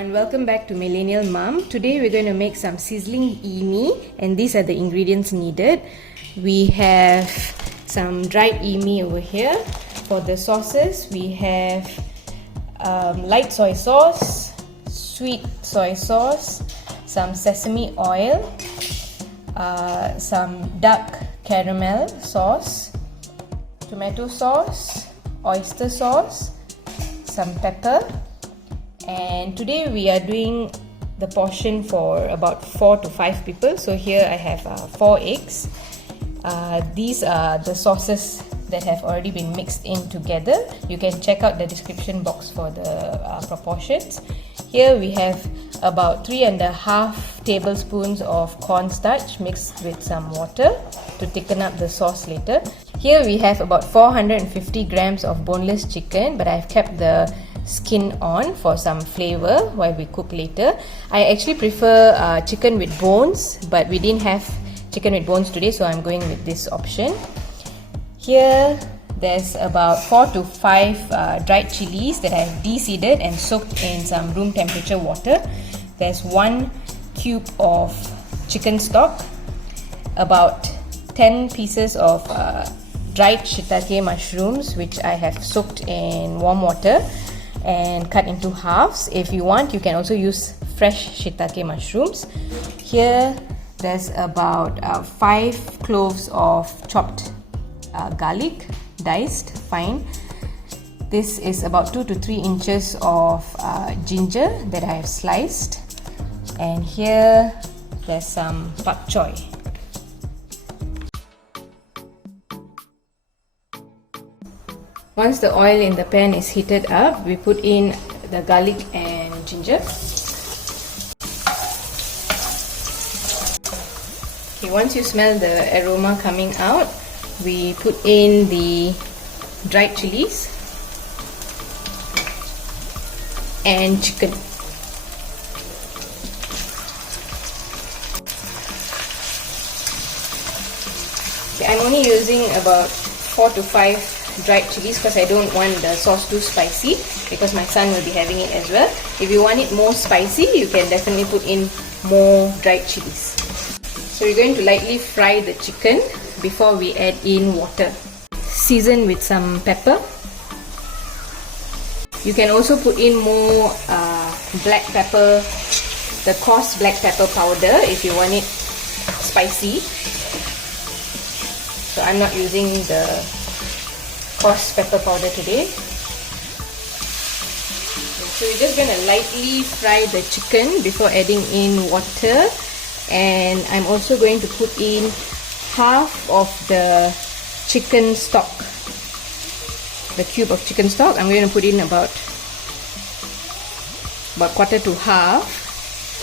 everyone, welcome back to Millennial Mom. Today we're going to make some sizzling imi, and these are the ingredients needed. We have some dried imi over here. For the sauces, we have light soy sauce, sweet soy sauce, some sesame oil, some dark caramel sauce, tomato sauce, oyster sauce, some pepper. And today we are doing the portion for about 4 to 5 people. So here I have 4 eggs. These are the sauces that have already been mixed in together. You can check out the description box for the proportions. Here we have about 3.5 tablespoons of cornstarch mixed with some water to thicken up the sauce later. Here we have about 450 grams of boneless chicken, but I've kept the skin on for some flavor while we cook later. I actually prefer chicken with bones, but we didn't have chicken with bones today, so I'm going with this option. Here there's about 4 to 5 dried chilies that I've de-seeded and soaked in some room temperature water. There's 1 cube of chicken stock, about 10 pieces of dried shiitake mushrooms which I have soaked in warm water and cut into halves. If you want, you can also use fresh shiitake mushrooms. Here there's about 5 cloves of chopped garlic, diced fine. This is about 2 to 3 inches of ginger that I have sliced, and here there's some pak choy. Once the oil in the pan is heated up, we put in the garlic and ginger. Okay, once you smell the aroma coming out, we put in the dried chilies and chicken. Okay, I'm only using about 4 to 5 dried chilies because I don't want the sauce too spicy, because my son will be having it as well. If you want it more spicy, you can definitely put in more dried chilies. So we're going to lightly fry the chicken before we add in water. Season with some pepper. You can also put in more black pepper, the coarse black pepper powder, if you want it spicy. So I'm not using the coarse pepper powder today. So we're just going to lightly fry the chicken before adding in water, and I'm also going to put in half of the chicken stock, the cube of chicken stock. I'm going to put in about quarter to half,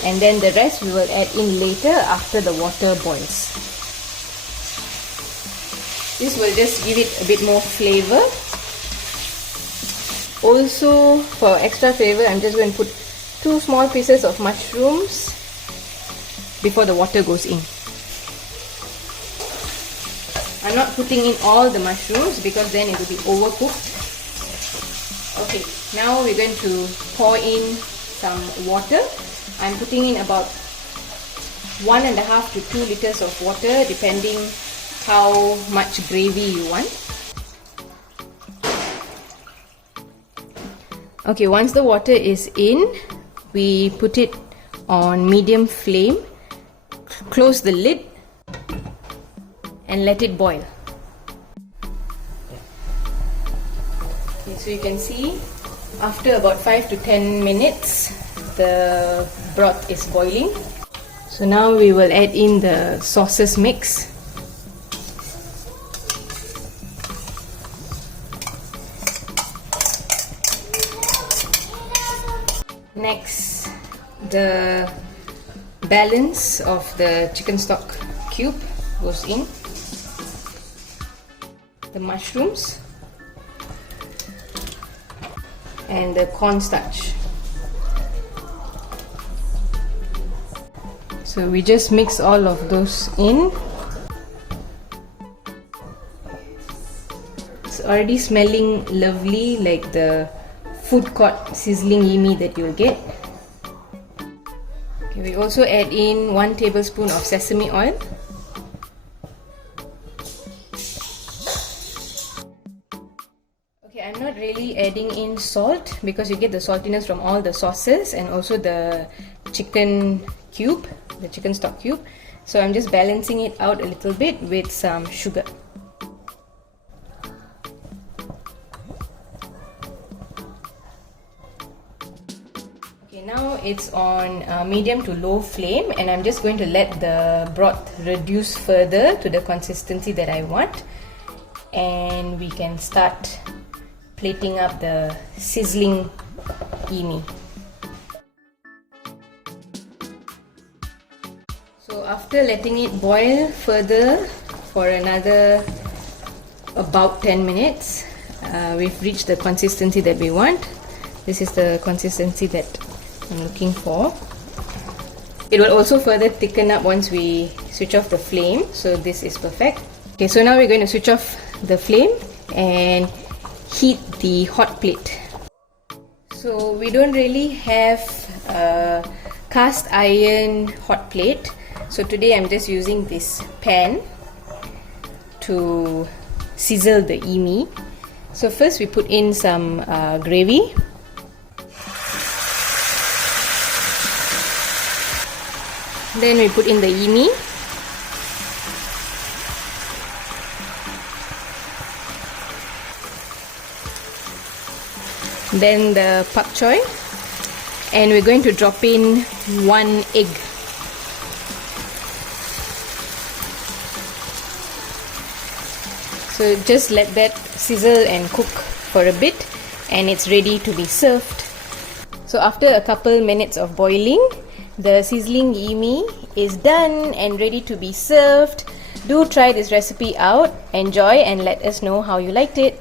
and then the rest we will add in later after the water boils. This will just give it a bit more flavor. Also, for extra flavor, I'm just going to put 2 small pieces of mushrooms before the water goes in. I'm not putting in all the mushrooms because then it will be overcooked. Okay, now we're going to pour in some water. I'm putting in about 1.5 to 2 liters of water, depending how much gravy you want. Okay, once the water is in, we put it on medium flame, close the lid and let it boil. Okay, so you can see after about 5 to 10 minutes the broth is boiling. So now we will add in the sauces mix. Next, the balance of the chicken stock cube goes in, the mushrooms and the cornstarch. So we just mix all of those in. It's already smelling lovely, like the food court sizzling imi that you'll get. We also add in 1 tablespoon of sesame oil. Okay, I'm not really adding in salt because you get the saltiness from all the sauces and also the chicken cube, the chicken stock cube. So I'm just balancing it out a little bit with some sugar. Now it's on medium to low flame, and I'm just going to let the broth reduce further to the consistency that I want, and we can start plating up the sizzling imi. So after letting it boil further for another about 10 minutes, we've reached the consistency that we want. This is the consistency that I'm looking for. It will also further thicken up once we switch off the flame, so this is perfect. Okay, so now we're going to switch off the flame and heat the hot plate. So we don't really have a cast iron hot plate, so today I'm just using this pan to sizzle the imi. So first we put in some gravy. Then we put in the imi. Then the pak choy. And we're going to drop in 1 egg. So just let that sizzle and cook for a bit, and it's ready to be served. So after a couple minutes of boiling, the sizzling imi is done and ready to be served. Do try this recipe out, enjoy, and let us know how you liked it.